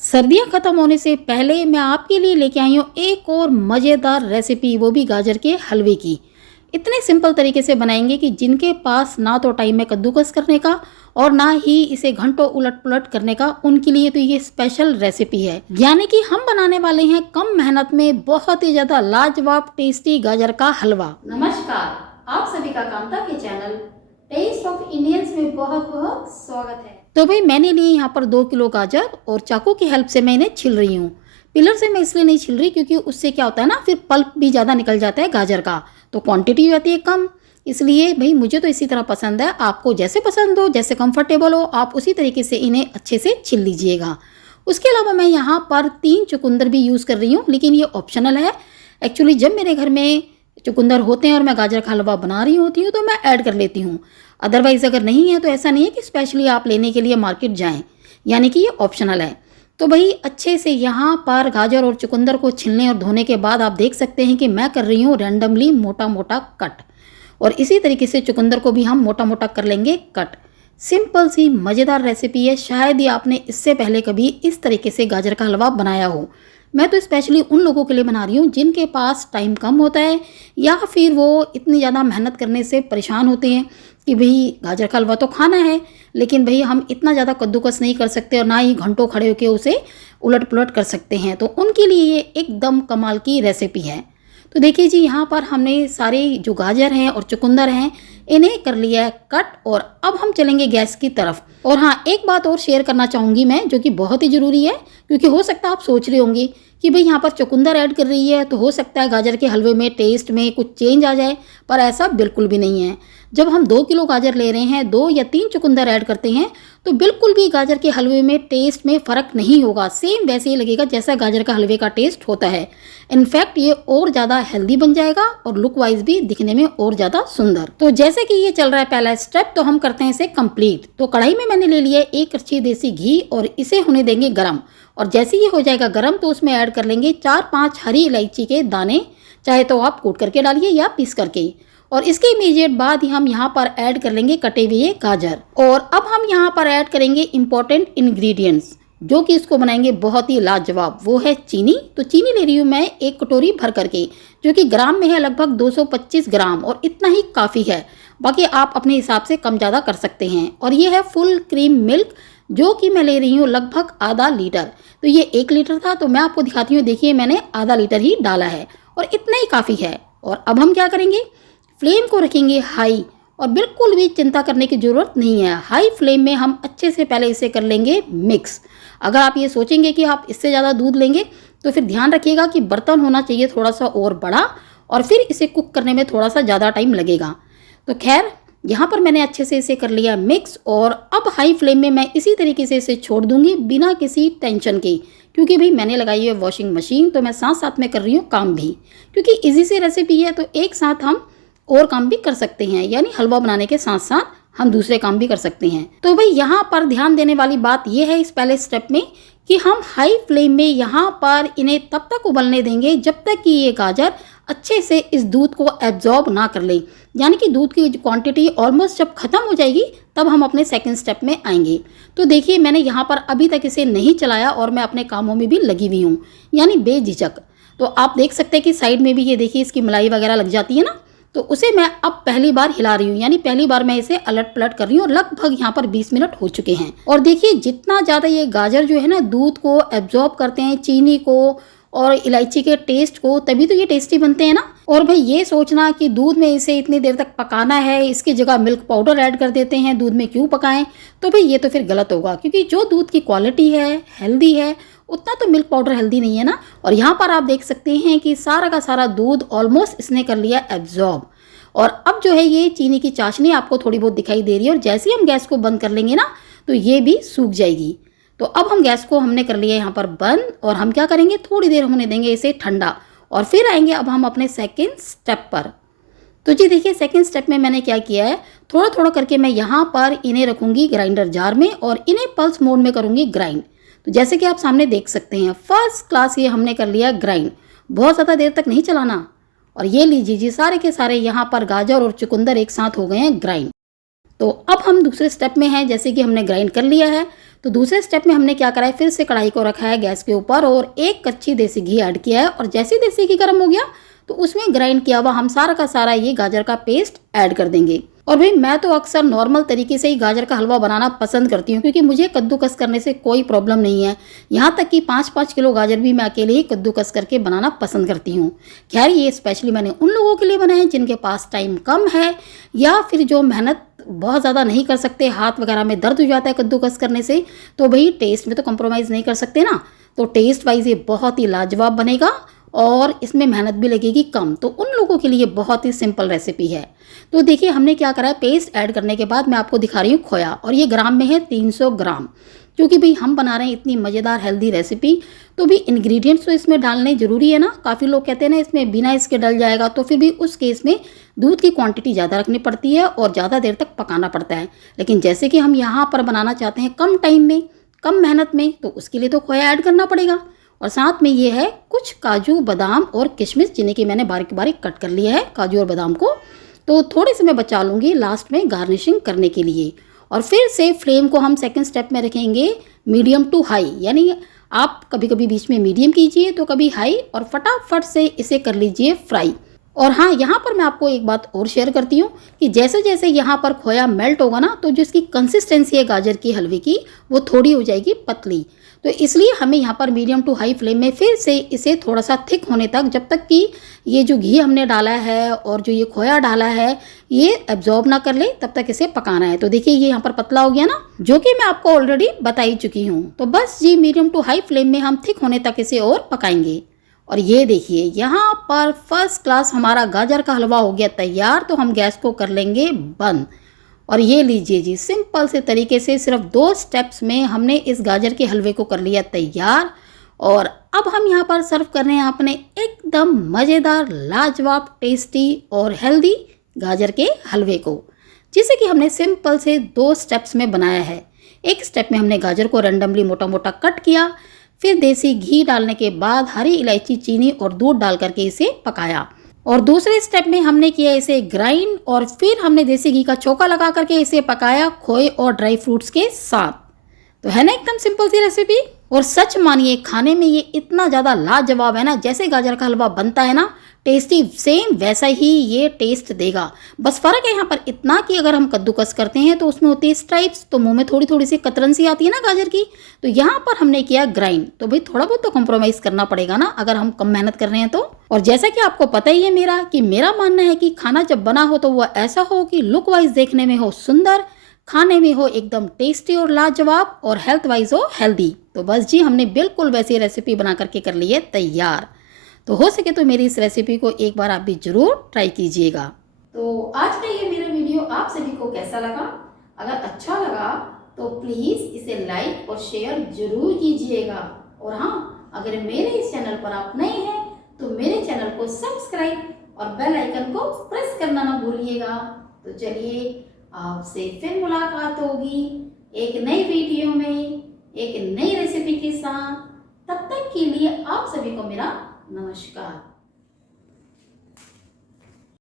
सर्दियाँ ख़त्म होने से पहले मैं आपके लिए लेके आई हूँ एक और मज़ेदार रेसिपी, वो भी गाजर के हलवे की। इतने सिंपल तरीके से बनाएंगे कि जिनके पास ना तो टाइम है कद्दूकस करने का और ना ही इसे घंटों उलट पुलट करने का, उनके लिए तो ये स्पेशल रेसिपी है। यानी कि हम बनाने वाले हैं कम मेहनत में बहुत ही ज़्यादा लाजवाब टेस्टी गाजर का हलवा। नमस्कार, आप सभी का कांता के चैनल टेस्ट ऑफ इंडियंस में बहुत बहुत स्वागत है। तो भाई मैंने लिए यहाँ पर 2 किलो गाजर और चाकू की हेल्प से मैं इन्हें छिल रही हूँ। पिलर से मैं इसलिए नहीं छिल रही क्योंकि उससे क्या होता है ना, फिर पल्प भी ज़्यादा निकल जाता है गाजर का, तो क्वांटिटी हो जाती है कम। इसलिए भाई मुझे तो इसी तरह पसंद है, आपको जैसे पसंद हो, जैसे कंफर्टेबल हो, आप उसी तरीके से इन्हें अच्छे से छिल लीजिएगा। उसके अलावा मैं यहाँ पर 3 चुकंदर भी यूज़ कर रही हूँ, लेकिन ये ऑप्शनल है। एक्चुअली जब मेरे घर में चुकंदर होते हैं और मैं गाजर का हलवा बना रही होती हूँ तो मैं ऐड कर लेती हूँ। अदरवाइज़ अगर नहीं है तो ऐसा नहीं है कि स्पेशली आप लेने के लिए मार्केट जाएं, यानी कि ये ऑप्शनल है। तो भाई अच्छे से यहाँ पर गाजर और चुकंदर को छिलने और धोने के बाद आप देख सकते हैं कि मैं कर रही हूँ रैंडमली मोटा मोटा कट, और इसी तरीके से चुकंदर को भी हम मोटा मोटा कर लेंगे कट। सिंपल सी मज़ेदार रेसिपी है, शायद ही आपने इससे पहले कभी इस तरीके से गाजर का हलवा बनाया हो। मैं तो स्पेशली उन लोगों के लिए बना रही हूँ जिनके पास टाइम कम होता है, या फिर वो इतनी ज़्यादा मेहनत करने से परेशान होते हैं कि भाई गाजर का हलवा तो खाना है, लेकिन भाई हम इतना ज़्यादा कद्दूकस नहीं कर सकते और ना ही घंटों खड़े होकर उसे उलट पुलट कर सकते हैं। तो उनके लिए ये एकदम कमाल की रेसिपी है। तो देखिए जी, यहाँ पर हमने सारे जो गाजर हैं और चुकंदर हैं इन्हें कर लिया है कट, और अब हम चलेंगे गैस की तरफ। और हाँ, एक बात और शेयर करना चाहूँगी मैं, जो कि बहुत ही ज़रूरी है, क्योंकि हो सकता है आप सोच रहे होंगे कि भाई यहाँ पर चुकंदर ऐड कर रही है तो हो सकता है गाजर के हलवे में टेस्ट में कुछ चेंज आ जाए, पर ऐसा बिल्कुल भी नहीं है। जब हम 2 किलो गाजर ले रहे हैं, 2 या 3 चुकंदर ऐड करते हैं, तो बिल्कुल भी गाजर के हलवे में टेस्ट में फ़र्क नहीं होगा। सेम वैसे ही लगेगा जैसा गाजर का हलवे का टेस्ट होता है। इनफैक्ट ये और ज़्यादा हेल्दी बन जाएगा और लुक वाइज भी दिखने में और ज़्यादा सुंदर। तो जैसे कि ये चल रहा है पहला स्टेप, तो हम करते हैं इसे कंप्लीट। तो कढ़ाई में मैंने ले लिया 1 कड़छी देसी घी और इसे होने देंगे गरम। और जैसे ये हो जाएगा गरम तो उसमें ऐड कर लेंगे 4-5 हरी इलायची के दाने, चाहे तो आप कूट करके डालिए या पीस करके। और इसके इमीडिएट बाद ही हम यहाँ पर ऐड कर लेंगे कटे हुए गाजर। और अब हम यहाँ पर ऐड करेंगे इंपॉर्टेंट इंग्रेडिएंट्स जो कि इसको बनाएंगे बहुत ही लाजवाब, वो है चीनी। तो चीनी ले रही हूँ मैं 1 कटोरी भर करके, जो कि ग्राम में है लगभग 225 ग्राम, और इतना ही काफ़ी है। बाकी आप अपने हिसाब से कम ज़्यादा कर सकते हैं। और ये है फुल क्रीम मिल्क, जो कि मैं ले रही हूँ लगभग आधा लीटर। तो ये 1 लीटर था, तो मैं आपको दिखाती हूँ, देखिए मैंने आधा लीटर ही डाला है और इतना ही काफ़ी है। और अब हम क्या करेंगे, फ्लेम को रखेंगे हाई, और बिल्कुल भी चिंता करने की ज़रूरत नहीं है। हाई फ्लेम में हम अच्छे से पहले इसे कर लेंगे मिक्स। अगर आप ये सोचेंगे कि आप इससे ज़्यादा दूध लेंगे तो फिर ध्यान रखिएगा कि बर्तन होना चाहिए थोड़ा सा और बड़ा, और फिर इसे कुक करने में थोड़ा सा ज़्यादा टाइम लगेगा। तो खैर, यहाँ पर मैंने अच्छे से इसे कर लिया मिक्स, और अब हाई फ्लेम में मैं इसी तरीके से इसे छोड़ दूँगी बिना किसी टेंशन के, क्योंकि भाई मैंने लगाई है वॉशिंग मशीन, तो मैं साथ साथ में कर रही हूँ काम भी, क्योंकि ईजी सी रेसिपी है तो एक साथ हम और काम भी कर सकते हैं। यानी हलवा बनाने के साथ साथ हम दूसरे काम भी कर सकते हैं। तो भाई यहाँ पर ध्यान देने वाली बात यह है इस पहले स्टेप में, कि हम हाई फ्लेम में यहाँ पर इन्हें तब तक उबलने देंगे जब तक कि ये गाजर अच्छे से इस दूध को एब्जॉर्ब ना कर ले। यानी कि दूध की क्वांटिटी ऑलमोस्ट जब ख़त्म हो जाएगी तब हम अपने सेकंड स्टेप में आएंगे। तो देखिए मैंने यहाँ पर अभी तक इसे नहीं चलाया और मैं अपने कामों में भी लगी हुई हूँ, यानी बेझिझक। तो आप देख सकते हैं कि साइड में भी ये देखिए इसकी मलाई वगैरह लग जाती है ना, तो उसे मैं अब पहली बार हिला रही हूँ, यानी पहली बार मैं इसे अलट पलट कर रही हूँ। और लगभग यहाँ पर 20 मिनट हो चुके हैं। और देखिए जितना ज़्यादा ये गाजर जो है ना दूध को एब्जॉर्ब करते हैं, चीनी को और इलायची के टेस्ट को, तभी तो ये टेस्टी बनते हैं ना। और भाई ये सोचना कि दूध में इसे इतनी देर तक पकाना है, इसकी जगह मिल्क पाउडर ऐड कर देते हैं, दूध में क्यों पकाएं, तो भाई ये तो फिर गलत होगा, क्योंकि जो दूध की क्वालिटी है, हेल्दी है, उतना तो मिल्क पाउडर हेल्दी नहीं है ना। और यहाँ पर आप देख सकते हैं कि सारा का सारा दूध ऑलमोस्ट इसने कर लिया एब्जॉर्ब। और अब जो है ये चीनी की चाशनी आपको थोड़ी बहुत दिखाई दे रही है, और जैसे ही हम गैस को बंद कर लेंगे ना तो ये भी सूख जाएगी। तो अब हम गैस को हमने कर लिया यहाँ पर बंद, और हम क्या करेंगे, थोड़ी देर होने देंगे इसे ठंडा, और फिर आएंगे अब हम अपने सेकेंड स्टेप पर। तो जी देखिए सेकेंड स्टेप में मैंने क्या किया है, थोड़ा थोड़ा करके मैं यहाँ पर इन्हें रखूँगी ग्राइंडर जार में और इन्हें पल्स मोड में करूँगी ग्राइंड। तो जैसे कि आप सामने देख सकते हैं फर्स्ट क्लास ये हमने कर लिया ग्राइंड, बहुत ज़्यादा देर तक नहीं चलाना। और ये लीजिए जी, सारे के सारे यहाँ पर गाजर और चुकंदर एक साथ हो गए हैं ग्राइंड। तो अब हम दूसरे स्टेप में हैं, जैसे कि हमने ग्राइंड कर लिया है, तो दूसरे स्टेप में हमने क्या करा है, फिर से कढ़ाई को रखा है गैस के ऊपर और एक कच्ची देसी घी ऐड किया है। और जैसे ही देसी घी गर्म हो गया तो उसमें ग्राइंड किया हुआ हम सारा का सारा ये गाजर का पेस्ट ऐड कर देंगे। और भाई मैं तो अक्सर नॉर्मल तरीके से ही गाजर का हलवा बनाना पसंद करती हूँ, क्योंकि मुझे कद्दूकस करने से कोई प्रॉब्लम नहीं है। यहाँ तक कि 5-5 किलो गाजर भी मैं अकेले ही कद्दूकस करके बनाना पसंद करती हूँ। खैर ये स्पेशली मैंने उन लोगों के लिए बनाए हैं जिनके पास टाइम कम है, या फिर जो मेहनत बहुत ज़्यादा नहीं कर सकते, हाथ वगैरह में दर्द हो जाता है कद्दूकस करने से, तो भाई टेस्ट में तो कम्प्रोमाइज़ नहीं कर सकते ना। तो टेस्ट वाइज ये बहुत ही लाजवाब बनेगा और इसमें मेहनत भी लगेगी कम। तो उन लोगों के लिए बहुत ही सिंपल रेसिपी है। तो देखिए हमने क्या करा है, पेस्ट ऐड करने के बाद मैं आपको दिखा रही हूँ खोया, और ये ग्राम में है 300 ग्राम। क्योंकि भाई हम बना रहे हैं इतनी मज़ेदार हेल्दी रेसिपी, तो भी इंग्रेडिएंट्स तो इसमें डालने ज़रूरी है ना। काफ़ी लोग कहते हैं ना इसमें बिना इसके डल जाएगा, तो फिर भी उस केस में दूध की क्वांटिटी ज़्यादा रखनी पड़ती है और ज़्यादा देर तक पकाना पड़ता है। लेकिन जैसे कि हम यहाँ पर बनाना चाहते हैं कम टाइम में, कम मेहनत में, तो उसके लिए तो खोया ऐड करना पड़ेगा। और साथ में ये है कुछ काजू बादाम और किशमिश, जिन्हें कि मैंने बारीक बारीक कट कर लिया है काजू और बादाम को। तो थोड़े से मैं बचा लूँगी लास्ट में गार्निशिंग करने के लिए। और फिर से फ्लेम को हम सेकंड स्टेप में रखेंगे मीडियम टू हाई, यानी आप कभी कभी बीच में मीडियम कीजिए तो कभी हाई, और फटाफट से इसे कर लीजिए फ्राई। और हाँ, यहाँ पर मैं आपको एक बात और शेयर करती हूँ कि जैसे जैसे यहाँ पर खोया मेल्ट होगा ना, तो जो इसकी कंसिस्टेंसी है गाजर की हलवे की, वो थोड़ी हो जाएगी पतली। तो इसलिए हमें यहाँ पर मीडियम टू हाई फ्लेम में फिर से इसे थोड़ा सा थिक होने तक, जब तक कि ये जो घी हमने डाला है और जो ये खोया डाला है ये एब्जॉर्ब ना कर ले, तब तक इसे पकाना है। तो देखिए ये यहाँ पर पतला हो गया ना, जो कि मैं आपको ऑलरेडी बता ही चुकी हूँ। तो बस जी मीडियम टू हाई फ्लेम में हम थिक होने तक इसे और पकाएंगे। और ये देखिए यहाँ पर फर्स्ट क्लास हमारा गाजर का हलवा हो गया तैयार। तो हम गैस को कर लेंगे बंद। और ये लीजिए जी, सिंपल से तरीके से सिर्फ 2 स्टेप्स में हमने इस गाजर के हलवे को कर लिया तैयार। और अब हम यहाँ पर सर्व कर रहे हैं अपने एकदम मज़ेदार, लाजवाब, टेस्टी और हेल्दी गाजर के हलवे को, जिसे कि हमने सिंपल से 2 स्टेप्स में बनाया है। एक स्टेप में हमने गाजर को रैंडमली मोटा मोटा कट किया, फिर देसी घी डालने के बाद हरी इलायची, चीनी और दूध डाल करके इसे पकाया। और दूसरे स्टेप में हमने किया इसे ग्राइंड, और फिर हमने देसी घी का चोका लगा करके इसे पकाया खोए और ड्राई फ्रूट्स के साथ। तो है ना एकदम सिंपल सी रेसिपी। और सच मानिए खाने में ये इतना ज़्यादा लाजवाब है ना, जैसे गाजर का हलवा बनता है ना टेस्टी, सेम वैसा ही ये टेस्ट देगा। बस फ़र्क है यहाँ पर इतना कि अगर हम कद्दूकस करते हैं तो उसमें होती है स्ट्राइप्स, तो मुंह में थोड़ी थोड़ी सी कतरन सी आती है ना गाजर की। तो यहाँ पर हमने किया ग्राइंड, तो भाई थोड़ा बहुत तो कॉम्प्रोमाइज़ करना पड़ेगा ना अगर हम कम मेहनत कर रहे हैं तो। और जैसा कि आपको पता ही है मेरा मानना है कि खाना जब बना हो तो वह ऐसा हो कि लुक वाइज देखने में हो सुंदर, खाने में हो एकदम टेस्टी और लाजवाब, और हेल्थ वाइज हो हेल्दी। तो बस जी हमने बिल्कुल वैसी रेसिपी बना करके कर ली है तैयार। तो हो सके तो मेरी इस रेसिपी को एक बार आप भी जरूर ट्राई कीजिएगा। तो आज का ये मेरा वीडियो आप सभी को कैसा लगा? अगर अच्छा लगा तो प्लीज़ इसे लाइक और शेयर जरूर कीजिएगा। और हाँ, अगर मेरे इस चैनल पर आप नए हैं तो मेरे चैनल को सब्सक्राइब और बेल आइकन को प्रेस करना ना भूलिएगा। तो चलिए आपसे फिर मुलाकात होगी एक नई वीडियो में, एक नई रेसिपी के साथ। तब तक के लिए आप सभी को मेरा नमस्कार।